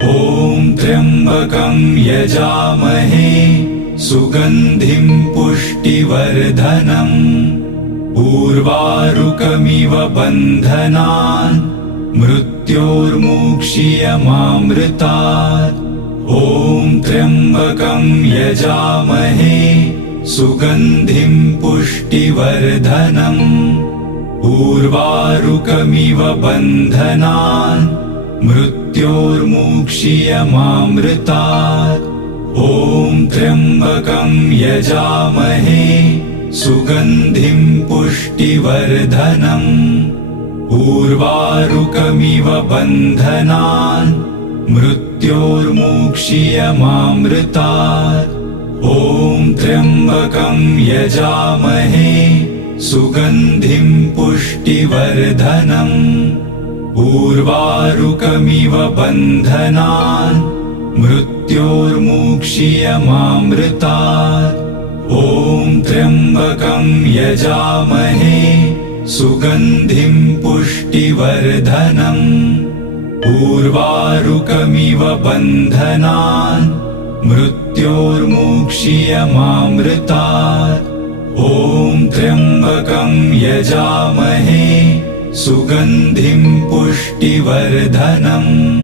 ॐ त्र्यम्बकं यजामहे सुगन्धिं पुष्टिवर्धनम् उर्वारुकमिव बन्धनान् मृत्योर्मुक्षीयमामृतात्। ॐ त्र्यम्बकं यजामहे सुगन्धिं पुष्टिवर्धनम् उर्वारुकमिव बन्धनान् मृत्योर्मुक्षीयमामृतात्। ॐ त्र्यम्बकं यजामहे सुगन्धिं पुष्टिवर्धनम् उर्वारुकमिव बन्धनान् मृत्योर्मुक्षीयमामृतात्। ॐ त्र्यम्बकं यजामहे सुगन्धिं पुष्टिवर्धनम् उर्वारुकमिव बन्धनान् मृत्योर्मुक्षीयमामृतात्। ॐ त्र्यम्बकं यजामहे सुगन्धिं पुष्टिवर्धनम् उर्वारुकमिव बन्धनान् मृत्योर्मुक्षीयमामृतात्। ॐ त्र्यम्बकं यजामहे सुगन्धिं पुष्टिवर्धनम्